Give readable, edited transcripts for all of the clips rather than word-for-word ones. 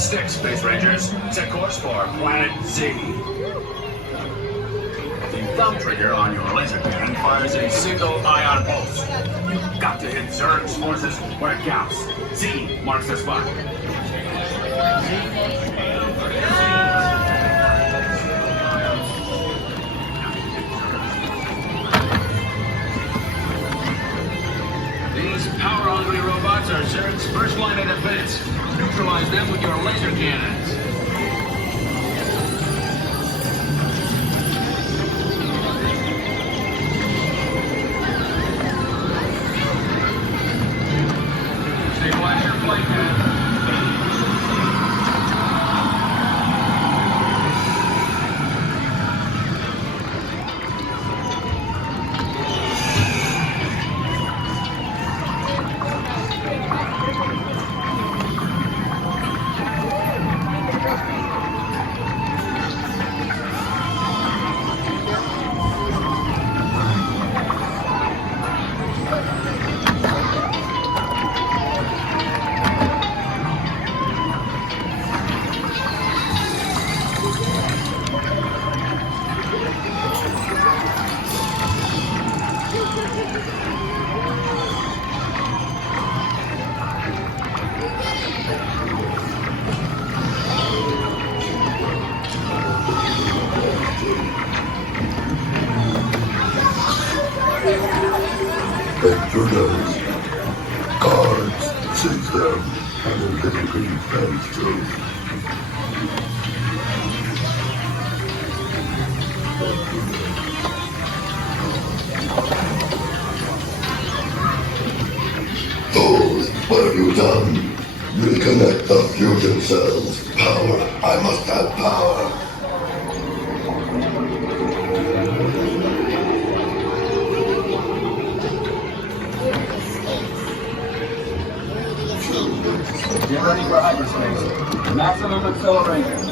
sticks, Space Rangers. Set course for Planet Z. The thumb trigger on your laser cannon fires a single ion pulse. You've got to hit Zerg's forces where it counts. Z marks the spot. These power-hungry robots are Zerg's first line of defense. Neutralize them with your laser cannons. Stabilize your flight path. Intruders, guards, seize them, and the little green friends too. Fools, what have you done? Reconnect the fusion cells. Power, I must have power. Get ready for hyperspace. Maximum acceleration.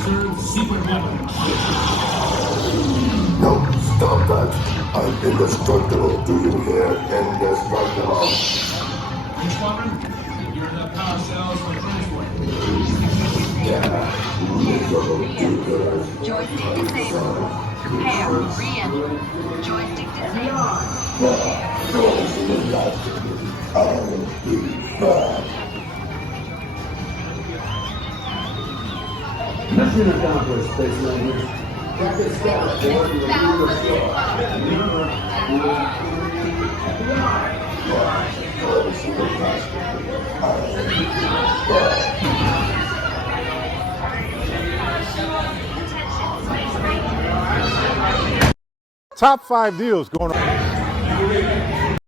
3rd secret weapon. No, stop that. I'm indestructible. Do you hear? Indestructible. Each squadron, you're the power cells for transport. Joystick disabled. Prepare for re-entry. Joystick disabled. I'll be back. Mission accomplished, Space Rangers. Rocket status for working with you Top 5 deals going on.